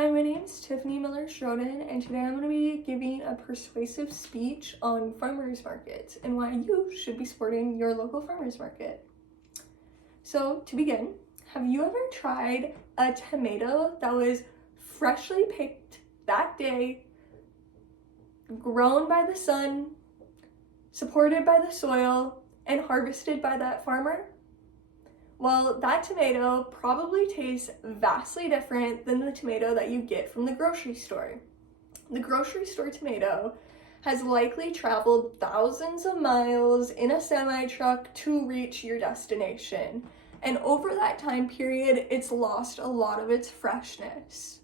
Hi, my name's Tiffany Miller Schroden, and today I'm going to be giving a persuasive speech on farmers markets and why you should be supporting your local farmers market. So, to begin, have you ever tried a tomato that was freshly picked that day, grown by the sun, supported by the soil, and harvested by that farmer? Well, that tomato probably tastes vastly different than the tomato that you get from the grocery store. The grocery store tomato has likely traveled thousands of miles in a semi-truck to reach your destination. And over that time period, it's lost a lot of its freshness.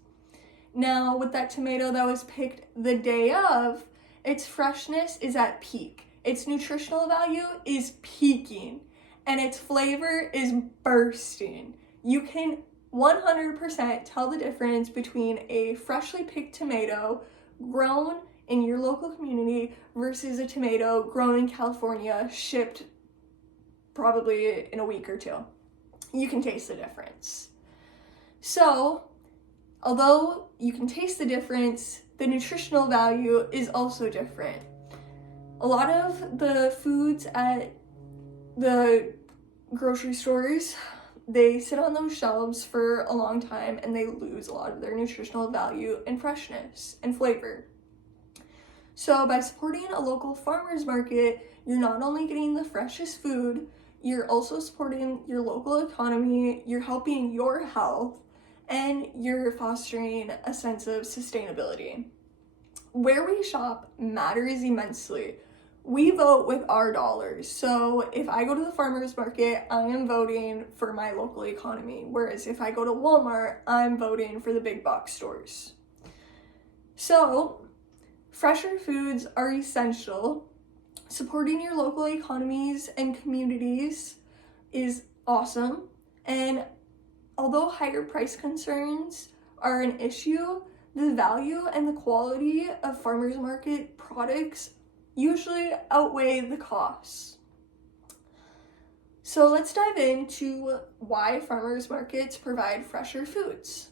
Now, with that tomato that was picked the day of, its freshness is at peak. Its nutritional value is peaking. And its flavor is bursting. You can 100% tell the difference between a freshly picked tomato grown in your local community versus a tomato grown in California, shipped probably in a week or two. You can taste the difference. So, although you can taste the difference, the nutritional value is also different. A lot of the foods at the grocery stores, they sit on those shelves for a long time and they lose a lot of their nutritional value and freshness and flavor. So by supporting a local farmer's market, you're not only getting the freshest food, you're also supporting your local economy, you're helping your health, and you're fostering a sense of sustainability. Where we shop matters immensely. We vote with our dollars. So if I go to the farmer's market, I am voting for my local economy. Whereas if I go to Walmart, I'm voting for the big box stores. So fresher foods are essential. Supporting your local economies and communities is awesome. And although higher price concerns are an issue, the value and the quality of farmers market products usually outweigh the costs. So let's dive into why farmers markets provide fresher foods.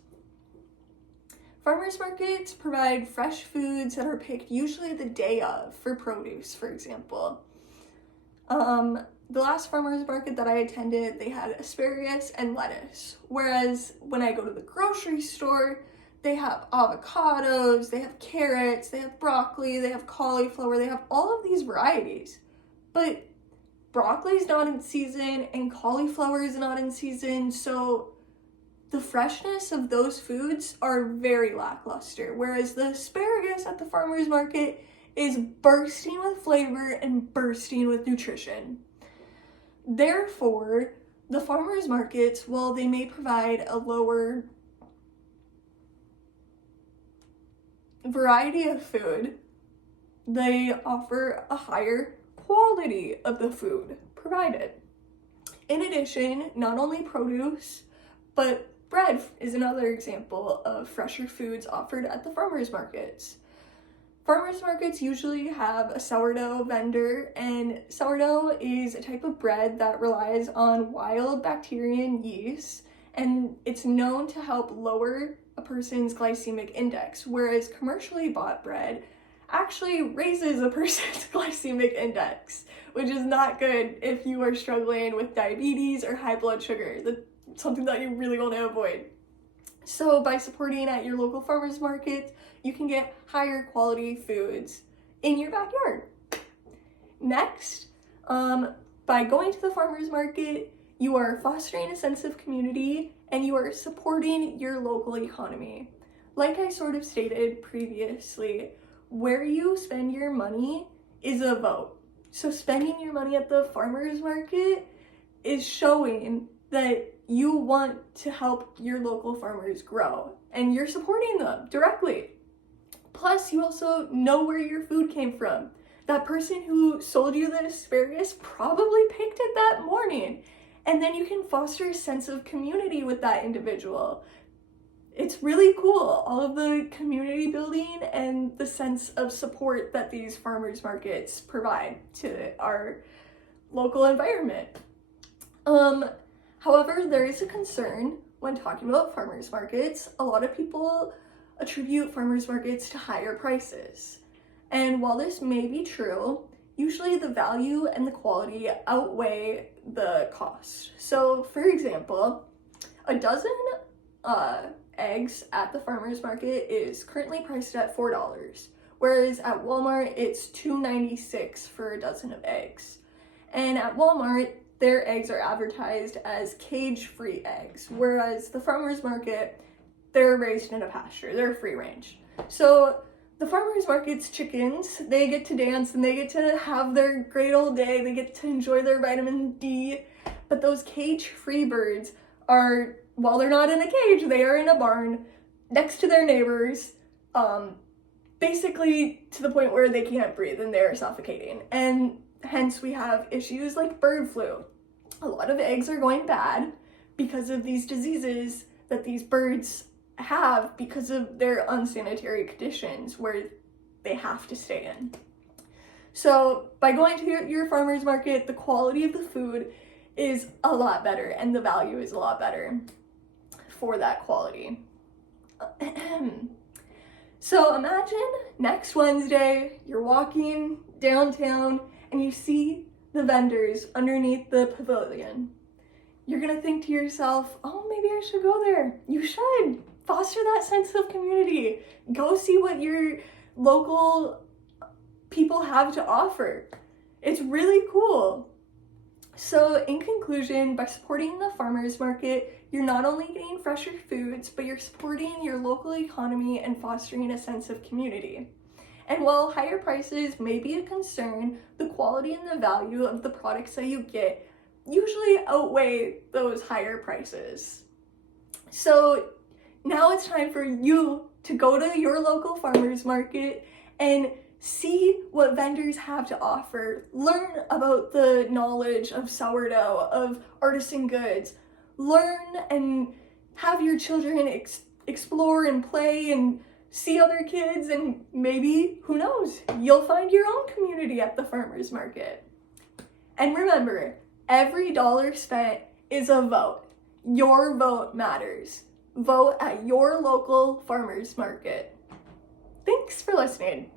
Farmers markets provide fresh foods that are picked usually the day of for produce, for example. The last farmers market that I attended, they had asparagus and lettuce. Whereas when I go to the grocery store, they have avocados, they have carrots, they have broccoli, they have cauliflower, they have all of these varieties. But broccoli is not in season and cauliflower is not in season, so the freshness of those foods are very lackluster. Whereas the asparagus at the farmer's market is bursting with flavor and bursting with nutrition. Therefore, the farmer's markets, while they may provide a lower variety of food, they offer a higher quality of the food provided. In addition, not only produce, but bread is another example of fresher foods offered at the farmers markets. Farmers markets usually have a sourdough vendor, and sourdough is a type of bread that relies on wild bacteria and yeast, and it's known to help lower a person's glycemic index, whereas commercially bought bread actually raises a person's glycemic index, which is not good if you are struggling with diabetes or high blood sugar. That's something that you really want to avoid. So by supporting at your local farmers market, you can get higher quality foods in your backyard. Next, by going to the farmers market, you are fostering a sense of community and you are supporting your local economy. Like I sort of stated previously, where you spend your money is a vote. So spending your money at the farmers market is showing that you want to help your local farmers grow and you're supporting them directly. Plus, you also know where your food came from. That person who sold you the asparagus probably picked it that morning. And then you can foster a sense of community with that individual. It's really cool, all of the community building and the sense of support that these farmers markets provide to our local environment. However, there is a concern when talking about farmers markets. A lot of people attribute farmers markets to higher prices. And while this may be true, usually the value and the quality outweigh the cost. So for example, a dozen eggs at the farmers market is currently priced at $4, whereas at Walmart it's $2.96 for a dozen of eggs. And at Walmart, their eggs are advertised as cage-free eggs, whereas the farmers market, they're raised in a pasture, they're free range. So the farmers market's chickens, they get to dance and they get to have their great old day, they get to enjoy their vitamin D, but those cage-free birds are, while they're not in a cage, they are in a barn next to their neighbors, basically to the point where they can't breathe and they're suffocating. And hence we have issues like bird flu. A lot of eggs are going bad because of these diseases that these birds have because of their unsanitary conditions where they have to stay in. So by going to your farmer's market, the quality of the food is a lot better and the value is a lot better for that quality. So imagine next Wednesday, you're walking downtown and you see the vendors underneath the pavilion. You're gonna think to yourself, oh, maybe I should go there. You should. Foster that sense of community. Go see what your local people have to offer. It's really cool. So in conclusion, by supporting the farmers market, you're not only getting fresher foods, but you're supporting your local economy and fostering a sense of community. And while higher prices may be a concern, the quality and the value of the products that you get usually outweigh those higher prices. So now it's time for you to go to your local farmers market and see what vendors have to offer. Learn about the knowledge of sourdough, of artisan goods. Learn and have your children explore and play and see other kids, and maybe, who knows, you'll find your own community at the farmers market. And remember, every dollar spent is a vote. Your vote matters. Vote at your local farmers market. Thanks for listening.